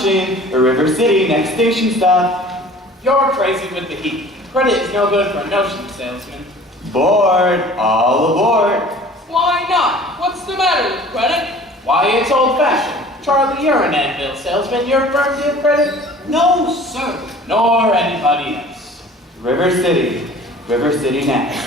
Junction, or River City, next station stop. You're crazy with the heat. Credit is no good for a notion, salesman. Board, all aboard. Why not? What's the matter with credit? Why, it's old-fashioned. Charlie, you're an anvil salesman. Your firm give credit? No, sir. Nor anybody else. River City next.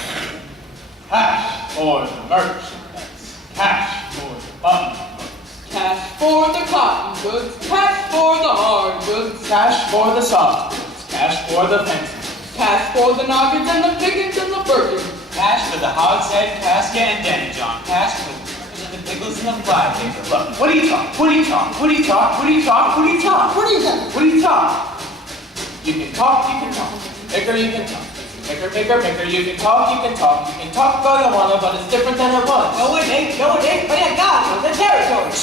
Cash for the merchandise. Cash for the button goods. Cash for the cotton goods. Cash for the hard goods. Cash for the soft goods. Cash for the pencils. Cash for the noggins and the pickings and the birkins. Cash for the hogshead, casket, and demijohn. Cash for the pickles and the flypaper. Look, what do you talk? What do you talk? What do you talk? What do you talk? What do you talk? What do you think? What do you talk? You can talk, you can talk. Bigger, you can talk. Bigger, bigger, bigger. You can talk, you can talk. You can talk all you want, but it's different than it was. No, it ain't. No, it ain't. But you got the territory.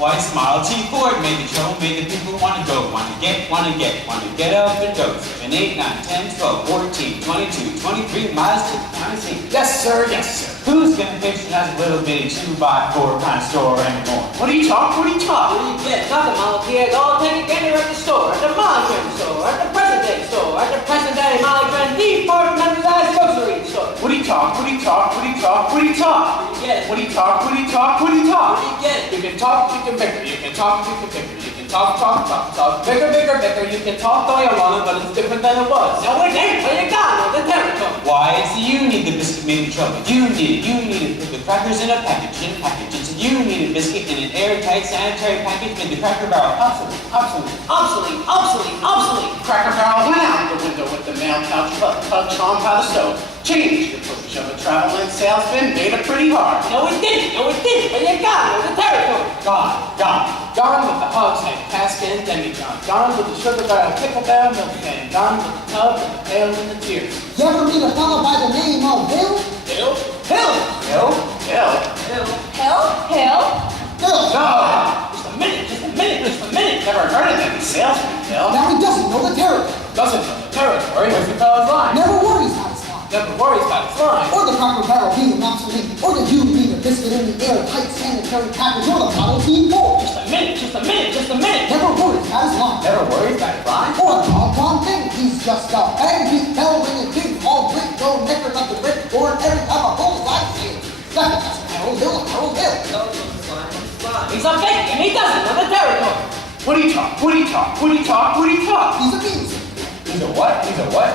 Why, it's Model T Ford made the trouble, made the people want to go, want to get up and go. 7, 8, 9, 10, 12, 14, 22, 23 miles to the county scene. Yes, sir, yes, sir. Who's gonna patronize a little bitty 2x4 kind of store anymore? What do you talk? What do you talk? What do you get? Nothing, Molly T. I'll take it anywhere at the store, at the Molly Trend store, at the present day store, at the present day Molly Trend departmentalized grocery store. What do you talk? What do you talk? What do you talk? What do you talk? What do you get? What do you talk? What do you talk? What do you talk? What do you get? You can talk, you can bigger. You can talk, you can bigger. You can talk, bigger, bigger, bigger. You can talk all you want, but it's different than it was. No, it ain't. But you got the territory. Why, it's you need the biscuit made the trouble. You need to put the crackers in a package. And so you need a biscuit in an airtight sanitary package with the Cracker Barrel. Obsolete. Cracker Barrel went out the window with the mail pouch tucked on by the stove. Changed the push of a traveling salesman, made it pretty hard. No, it didn't. But you got the territory. Gone with the hogshead, casket, and demijohn. Gone with the sugar barrel, pickle barrel, milk can. Gone with the tub and the pails and the tears. You ever meet a fellow by the name of Bill? Hill? Hill. No! Just a minute. Never heard of any salesman, Hill. Now he doesn't know the territory. Doesn't know the territory. Where's the fellow's line? Never worries about his line. Never worries about his line. Or the Cracker Barrel being obsolete. Or the you need a biscuit in the airtight sanitary package. Or the Model T Ford. Just a minute. Never worries about his line. Never worries about his line. Or the doggone thing. He's just a bang-beat bell ringing big all brick go necker of the brick board every time a bullseye sails. That's Harold Hill. He's a fake, and he doesn't know the territory. What do you talk? He's a music. He's a what?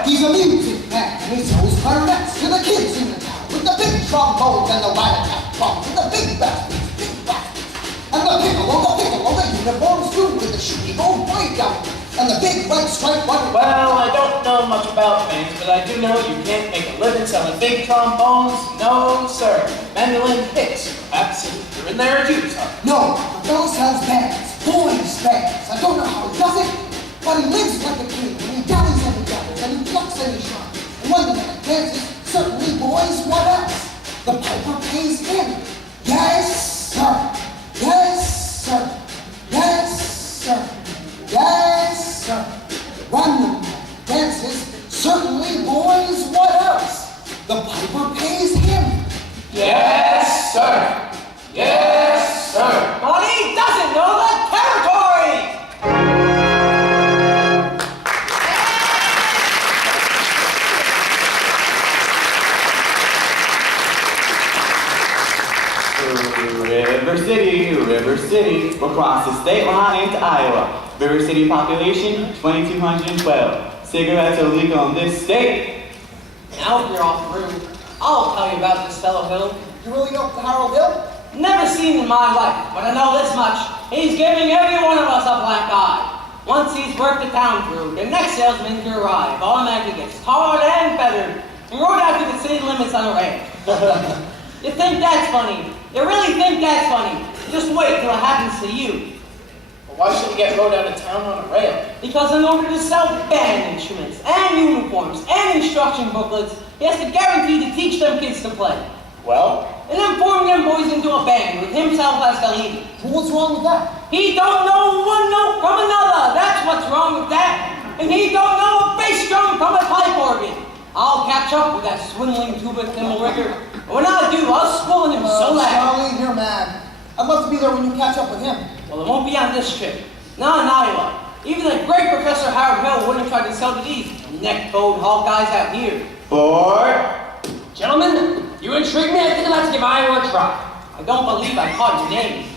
He's a music man, and he throws clarinets to the kids in the town with the big trombones and the rat-a-tat drums and the big bastards. And the piccolo, the uniforms too with the shooty old breakdown and the big white stripe one. Well, I don't know much about bands, but I do know you can't make a living selling big trombones. No, sir. Mandolin picks. Perhaps you're in there too, sir. No, the fellow sells bands, boys bands. I don't know how he does it, but he lives like a king, and he dallies and he gathers, and he plucks and he shines. And when the man dances, certainly, boys, what else? The piper pays him. Yes, sir. When the man dances, certainly, boys, what else? The piper pays him. Yes, sir. But he doesn't know the territory. River City. We'll cross the state line into Iowa. River City population, 2,212. Cigarettes are legal in this state. Now you're all through. I'll tell you about this fellow Hill. You really know Harold Hill? Never seen in my life, but I know this much. He's giving every one of us a black eye. Once he's worked the town through, the next salesman to arrive automatically gets tarred and feathered and rode out to the city limits on a rail. You think that's funny? You really think that's funny? Just wait till it happens to you. But why should he get rode out of town on a rail? Because in order to sell band instruments and uniforms and instruction booklets, he has to guarantee to teach them kids to play. Well? And then form them boys into a band with himself as the leader. What's wrong with that? He don't know one note from another. That's what's wrong with that. And he don't know a bass drum from a pipe organ. I'll catch up with that swindling tuba thimble rigger. And when I do, I'll spoil him so loud. Charlie, you're mad. I'd love to be there when you catch up with him. Well, it won't be on this trip. Not in Iowa. Even the great Professor Howard Hill wouldn't try to sell to these neck-bowed hog guys out here. 4. Gentlemen, you intrigue me. I think I'd like to give Iowa a try. I don't believe I caught your name.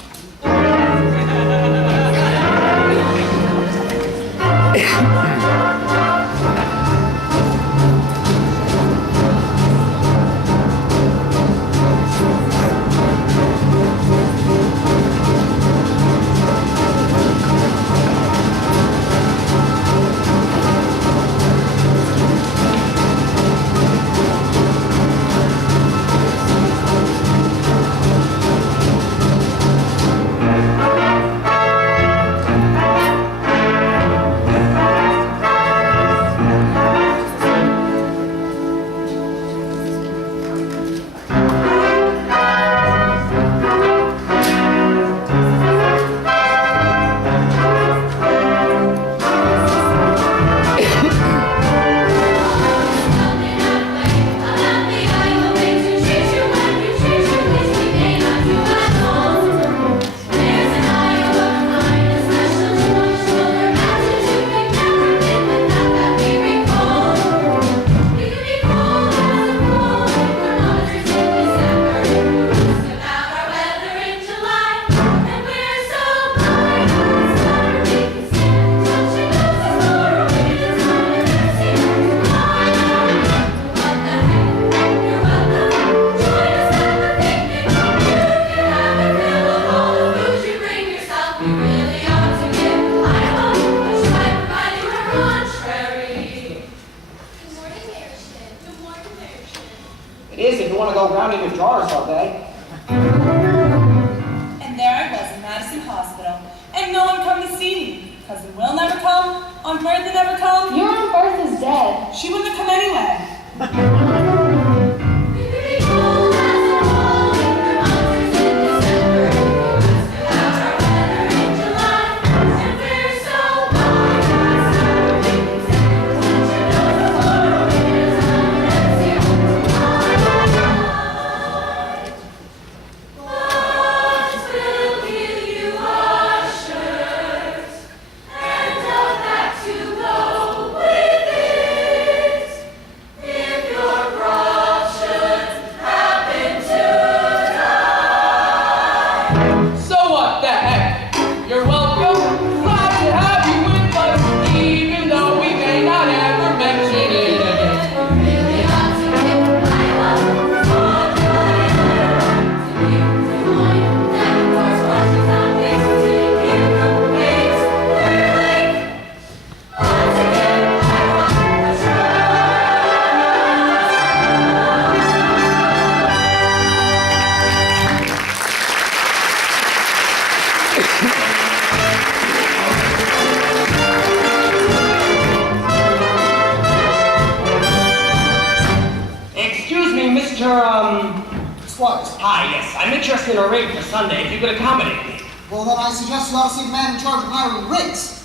Hi, yes. I'm interested in a rig for Sunday, if you could accommodate me. Well, then I suggest you ought to see the man in charge of hiring rigs.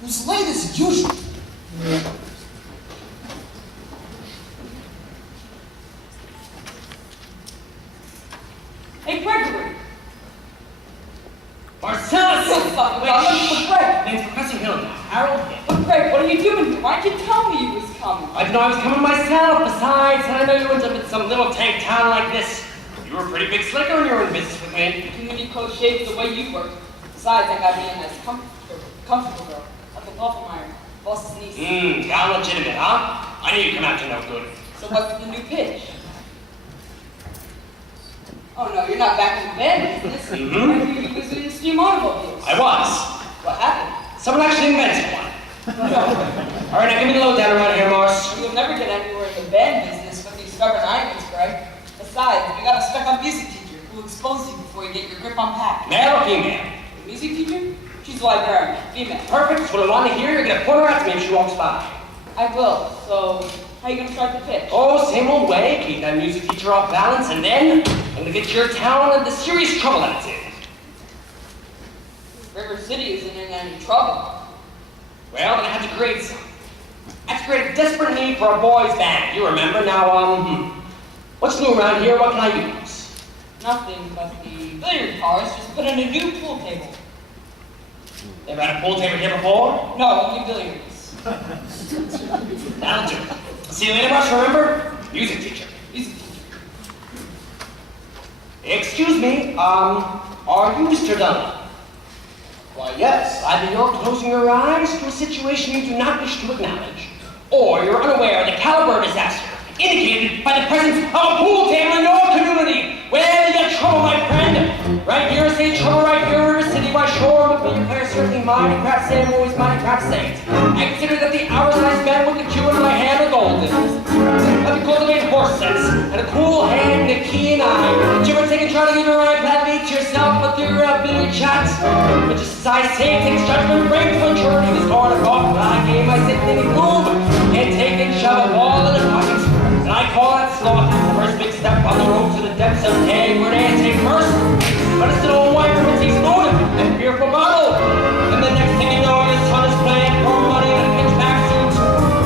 Who's late as usual. Hey, Gregory! Marcellus! Wait, Greg! Name's Professor Hill. Harold Hill. But Greg, what are you doing here? Why'd you tell me you was coming? I didn't know I was coming myself. Besides, I know you went up in some little tank town like this. You were a pretty big slicker when you were in business with me. Community code shapes the way you work. Besides, I got me a nice comfortable girl. Like a waffle iron. Boss's niece. Got legitimate, huh? I knew you'd come out to no good. So what's the new pitch? Oh no, you're not back in the band business. I knew you was in steam automobiles. I was. What happened? Someone actually invented one. All right, now give me the lowdown around here, Morris. You'll never get anywhere in the band business with these stubborn irons, Greg. Besides, we got a stuck-on music teacher who'll expose you before you get your grip on pack. Male or female? The music teacher? She's a librarian. Female. Perfect. That's what I want to hear. You're gonna point her out to me if she walks by. I will. So, how you gonna start the pitch? Oh, same old way. Keep that music teacher off balance, and then I'm gonna get your town into serious trouble that it's in. River City isn't in any trouble. Well, then I had to create some. I had to create a desperate need for a boys' band. You remember? Now, what's new around here? What can I use? Nothing but the billiard cars just put in a new pool table. Never had a pool table here before? No, only billiards. That'll do. See you later, Rush, remember? Music teacher. Easy. Excuse me, are you Mr. Dunlap? Why, yes. Either you're closing your eyes to a situation you do not wish to acknowledge, or you're unaware of the caliber of disaster indicated by the presence of a pool table in your community. Where you get trouble, my friend? Right here, say trouble right here in River City. Why, sure, but billiard players certainly mighty crap say I'm always mighty crap saying. I consider that the hours I spend with the cue in my hand are golden. Let me cultivate horse sense, and a cool hand, and a keen eye. Did you ever take and try to give your iPad lead to yourself with your billiard chats? But just as I say, it takes judgment, brains, maturity, this hard of off, when I game, I sit and move, and take and shove it all in the pockets. And I call that sloth, the first big step on the road to the depths of day, where they take first. But it's an old wife who takes food and fearful bottle. And the next thing you know, your son is playing for money in a pitchback suit.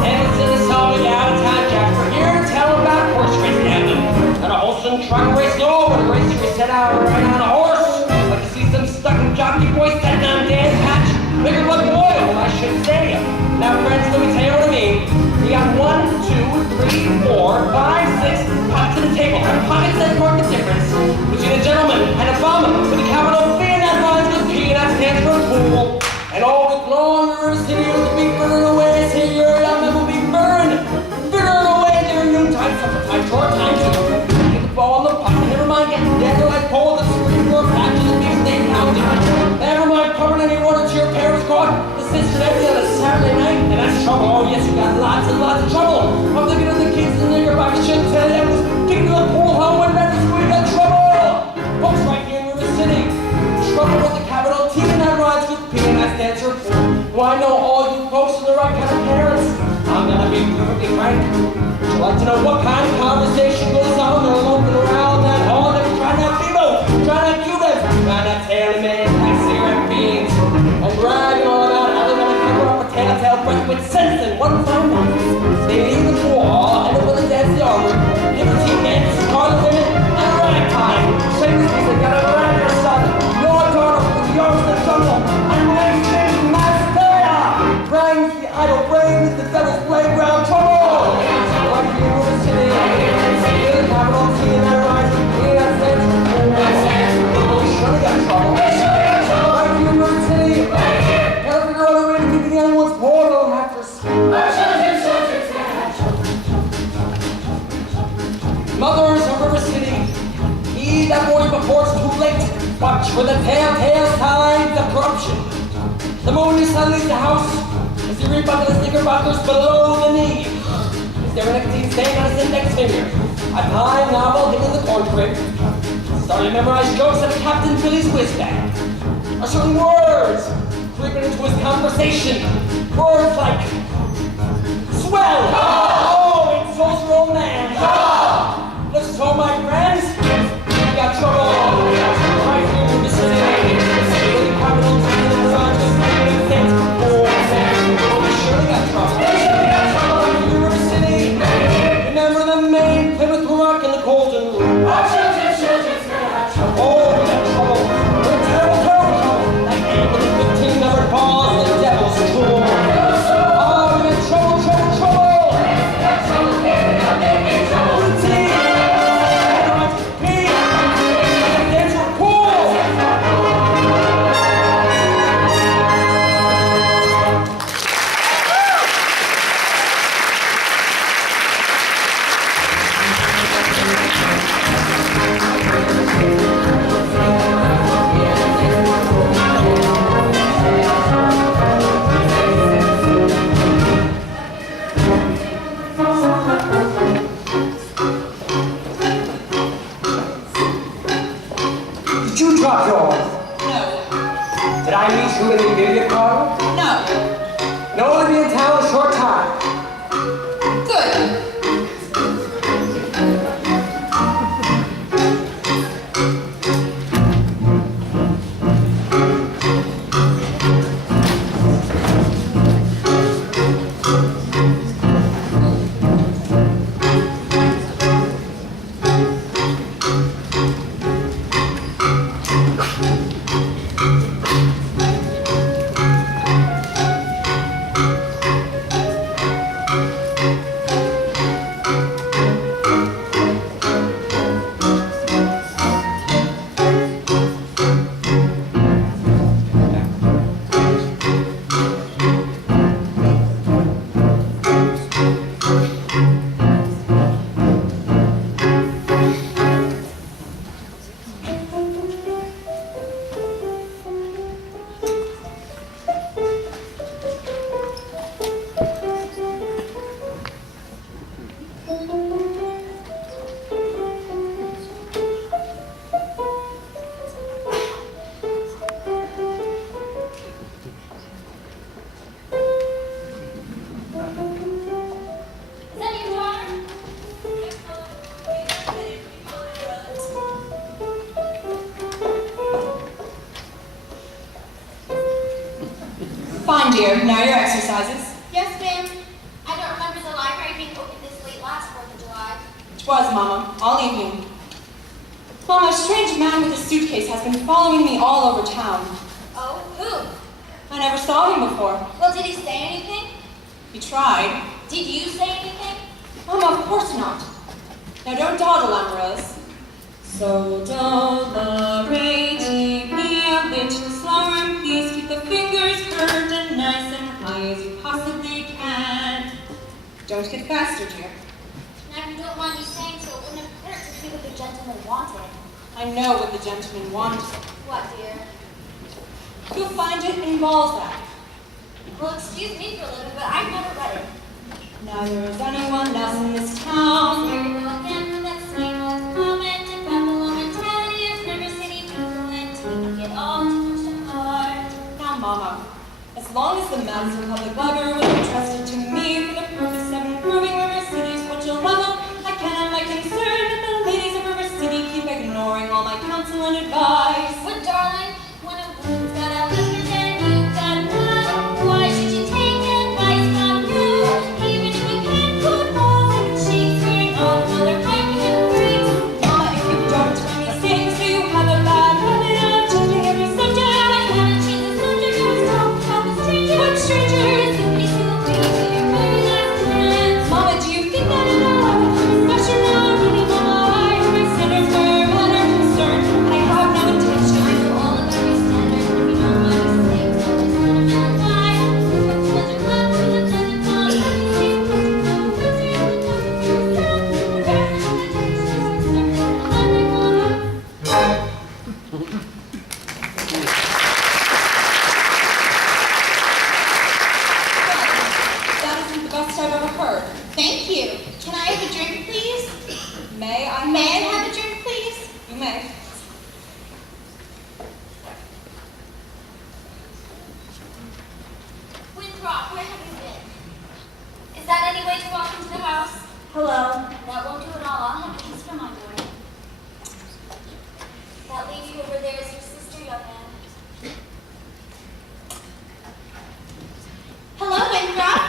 And it's in the cell, you out of town, Jack. We're here to tell about horse racing happening. And a wholesome truck race low, but a race we set out right on a horse. Like to see some stuck-up jockey boy setting on Dan's patch. Bigger like oil, I should say. Now, friends, let me tell you what I mean. We got 1, 2, 3, 4, 5, 6 pots to the table. And pockets that mark the difference between a gentleman and a bum with a capital B and that rhymes with P and that stands for pool. And all week long, the River City will be burning away. Say your young men will be burned. Burning away during noontime, supper time, short time, too. Get the ball in the pocket. Never mind getting dead like poles and screaming for a patch of the beef steak pounding. Never mind covering any water to your parents' caught. The sister every other Saturday night. And that's trouble. Oh, yes, you got lots and lots of trouble. I'm looking at the kids in the knickerbocker shit today. That was kicking to the pool hall when that was we got trouble. Folks right here in River City. Trouble with the capital T and that rhymes with P and that stands for pool. Well, I know all you folks are the right kind of parents. I'm gonna be perfectly frank. Would you like to know what kind of conversation goes on or looking around that hall? They're trying to Bebo, trying to Cuban, trying to tailor-made like cigarette beans, and bragging all about how they're gonna cover up a telltale breath with sense and one fine night. They leave the pool hall, and the women dance the armor, libertine men, scarlet women, and ragtime. Shakespeare said, gotta rag your son, your daughter with yours in the jungle, and raising Masteria, brings the idle brains, the devil's playground trouble. Like the university, the capital T and that rise, and that stands for pool. We surely got trouble. Like the university, gotta figure out a way to keep the young ones poor after school. Mothers of River City, heed that warning before it's too late. Watch for the telltale signs of corruption. The moment you suddenly leave the house, as you rebuckle the knickerbockers below the knee. Is there a nicotine stain on his index finger? A time novel hidden in the corn crib. Starting to memorize jokes out of Captain Billy's whiz bag. Or certain words creeping into his conversation. Words like swell. Oh, it's so's your old man. Listen, so my friends, we got trouble. Right here in the city. With the capital T and the sun, just like it stands for pool. Oh, we surely got trouble. Right here in the city. Remember the main Plymouth Rock and the Colton Room. Oh, we got trouble. We're terrible, terrible trouble. Like Anne with the 15 numbered balls and the devil's tool. Oh, we got trouble, trouble, trouble. Did you drop yours? No. Did I meet you in the billiard car? No. No, to be in town a short time. Good. on, dear. Now your exercises. Yes, ma'am. I don't remember the library being open this late last 4th of July. It was, Mama, all evening. Mama, a strange man with a suitcase has been following me all over town. Oh, who? I never saw him before. Well, did he say anything? He tried. Did you say anything? Mama, of course not. Now don't dawdle, Amaryllis. So do-la-re, take me a little slower, and please keep the fingers curved and nice and high as you possibly can. Don't get faster, dear. Now, if you don't mind me saying so, it wouldn't have hurt to see what the gentleman wanted. I know what the gentleman wanted. What, dear? You'll find it in Balzac. Well, excuse me for a little, but I've never read it. Neither is anyone else in this town. Here we go again with that same old comment about the low mentality of River City people and taking it all too much to heart. Now, Mama, as long as the Madison Public Library was entrusted to me for the purpose of improving River City's cultural level, I can't be concerned that the ladies of River City keep ignoring all my counsel and advice. But darling, when a woman's got a husband and you've got none, why should you take advice from you? Even if you can't put balls in the cheeks, wearing all color hiking freaks. Mama, if you don't mind me saying so, you have a bad habit of changing every subject. I haven't changed the subject, I was talking about the stranger. What strangers? Simply to agree to your very last plans. Mama, do you think that in our discussion now, really, Mama, I have my standards where men are concerned, and I have no intention. I know all about your standards, and you know my mistakes. I was one of that guy. Such a club with a pleasant song. Let me see you put your phone, put your hand on yourself. The rest of the days, just That isn't the best I've ever heard. Thank you. Can I have a drink, please? May I? May I have a drink, please? You may. Winthrop, where have you been? Is that any way to walk into the house? Hello. That won't do at all. I'll have a kiss from my door. That lady over there is your sister, young man. Hello, Winthrop.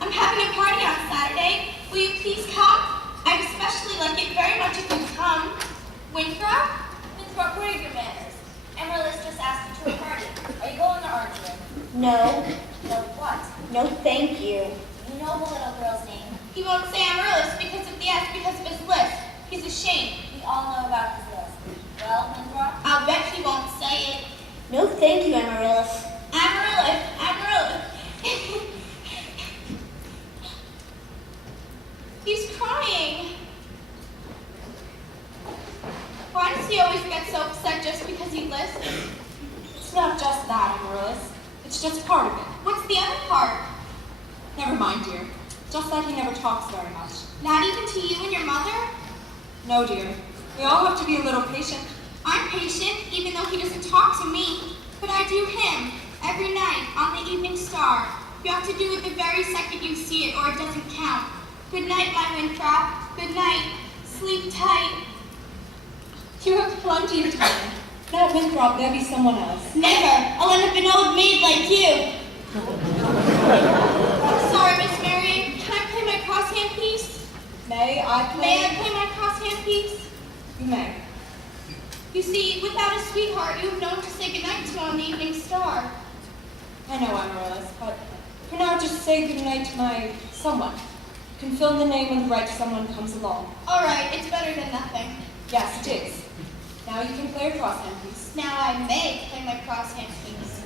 I'm having a party on Saturday. Will you please come? I'd especially like it very much if you come. Winthrop? Winthrop, where are your manners? Amaryllis just asked you to a party. Are you going or aren't you? No. No, what? No, thank you. You know the little girl's name. He won't say Amaryllis because of the S, because of his list. He's ashamed. We all know about his list. Well, Winthrop? I'll bet he won't say it. No, thank you, Amaryllis. Amaryllis, Amaryllis. He's crying. Why does he always get so upset just because he lists? It's not just that, Amaryllis. It's just part of it. What's the other part? Never mind, dear. Just that he never talks very much. Not even to you and your mother? No, dear. We all have to be a little patient. I'm patient, even though he doesn't talk to me. But I do him, every night, on the Evening Star. You have to do it the very second you see it, or it doesn't count. Good night, my Winthrop. Good night. Sleep tight. You have plenty of time. That Winthrop, there'll be someone else. Never. I'll end up an old maid like you. Sorry, Miss Marion. Can I play my crosshand piece? May I play? May I play my crosshand piece? You may. You see, without a sweetheart, you have no one to say goodnight to on the Evening Star. I know, Amaryllis, but for now, just say goodnight to my someone. Confirm the name when the right someone comes along. All right, it's better than nothing. Yes, it is. Now you can play your crosshand piece. Now I may play my crosshand piece.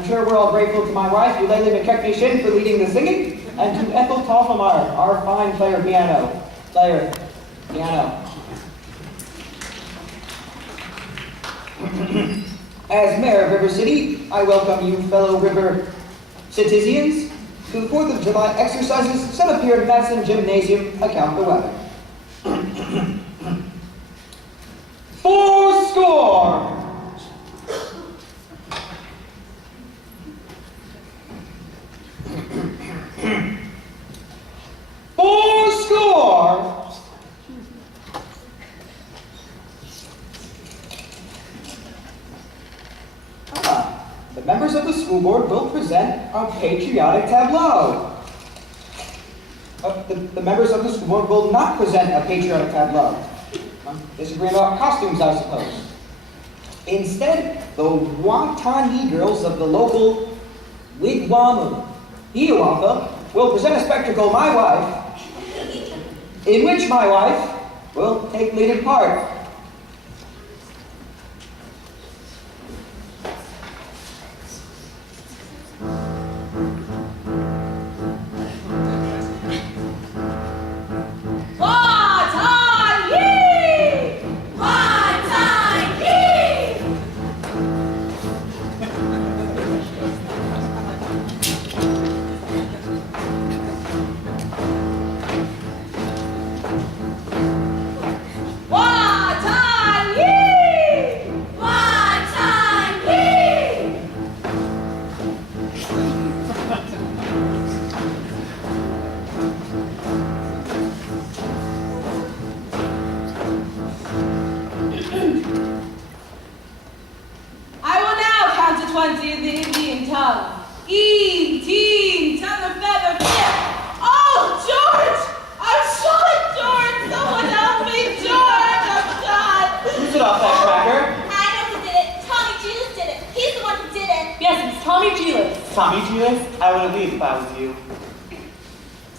I'm sure we're all grateful to my wife, Eulalie McKechnie-Shin, for leading the singing, and to Ethel Toffelmeyer, our fine piano. As Mayor of River City, I welcome you fellow River citizens to the 4th of July exercises set up here at Madison Gymnasium, account the weather. 4 score! The members of the school board will present a patriotic tableau. The members of the school board will not present a patriotic tableau. Disagreeing about costumes, I suppose. Instead, the Watani girls of the local wigwam of Hiawatha will present a spectacle, My Wife, in which my wife will take leading part.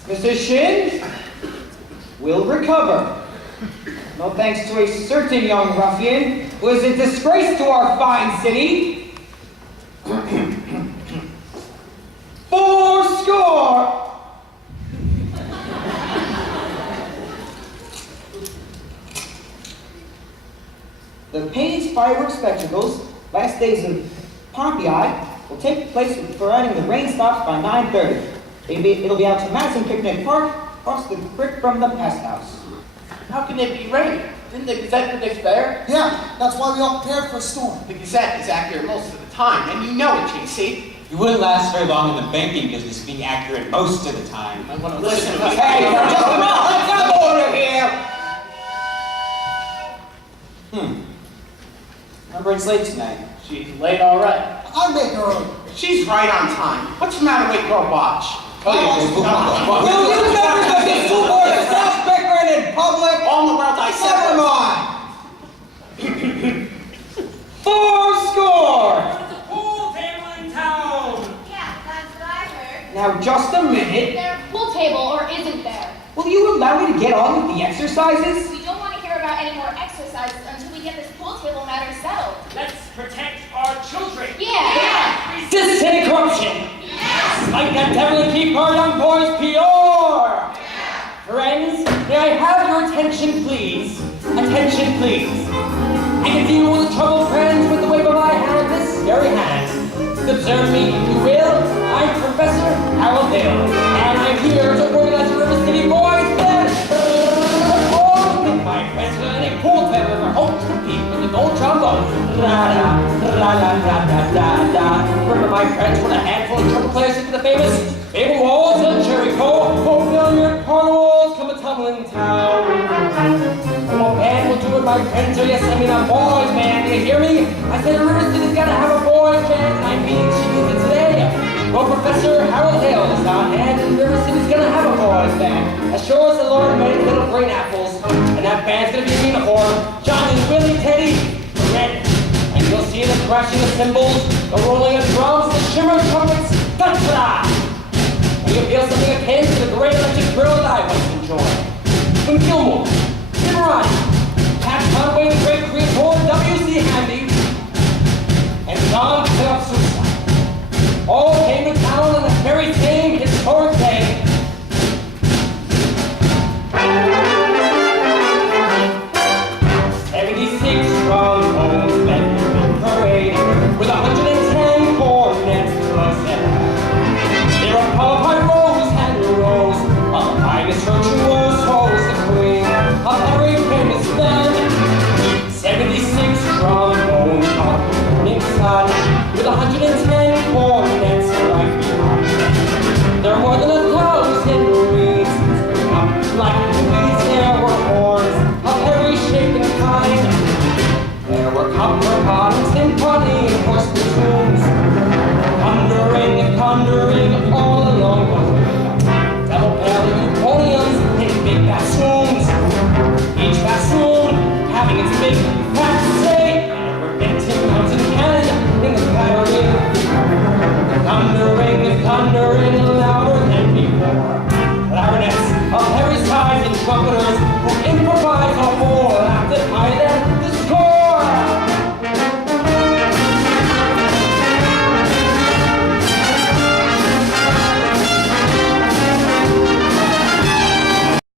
Mrs. Shin will recover. No thanks to a certain young ruffian who is a disgrace to our fine city. 4 score! The Payne's fireworks spectacles, last days of Pompeii, will take place providing the rain stops by 9:30. It'll be out to Madison Picnic Park, across the creek from the pest house. How can it be raining? Didn't the Gazette predict fair? Yeah, that's why we all prepared for a storm. The Gazette is accurate most of the time, and you know it, JC. You wouldn't last very long in the banking business being accurate most of the time. I want to listen to Hey, just a minute, let's have order here! Remember, it's late tonight. She's late, all right. I make her early. She's right on time. What's the matter with your watch? Will you members of the school board stop bickering in public? All in the world, I said. Never mind. 4 score! There's a pool table in town. Yeah, that's what I heard. Now, just a minute. There a pool table or isn't there? Will you allow me to get on with the exercises? We don't want to hear about any more exercises until we get this pool table matter settled. Let's protect our children. Yeah. Resist any corruption. Like that devil and keep our young boys pure. Friends, may I have your attention, please? Attention, please. I can deal with troubled friends with the wave of my hand, this very hand. Observe me, if you will. I'm Professor Harold Hill, and I'm here to organize a River City Boys Band. My friends are in a pool table for home to compete with the gold trombone. La-da-da-da-da-da-da. Remember my friends with a handful of trumpet players into the famous Babel Walls and Jericho. Oh, million carnivals come a-tumbling town. And what band will do it, my friends? Oh, yes, I mean a boys band. Do you hear me? I said River City's gotta have a boys band, and I mean she needs it today. Well, Professor Harold Hill is on hand, and River City's gonna have a boys band. As sure as the Lord made little green apples, and that band's gonna be in uniform. Johnny, Willie, Teddy, red. And you'll see the crashing of cymbals, the rolling of drums, the shimmer of trumpets. Ta-da! And you'll feel something akin to the great electric grill that I once enjoyed. From Gilmore, Timorati, Pat Conway, the great creator, W.C. Handy, and John Philip Suicide. every town on the very same historic day. 76 trombones led the parade with 110 cornets plus them. They were followed by rows and rows of the finest virtuosos, the queen of every famous band. 76 trombones on the morning sun with 110 cornets right behind them. There were more than 1,000 reeds springing up like weeds. There were horns of every shape and kind. There were copper bottoms, symphony, and horse platoons, thundering and thundering all along the way. Double-belly euphoniums and big bassoons, each bassoon having its big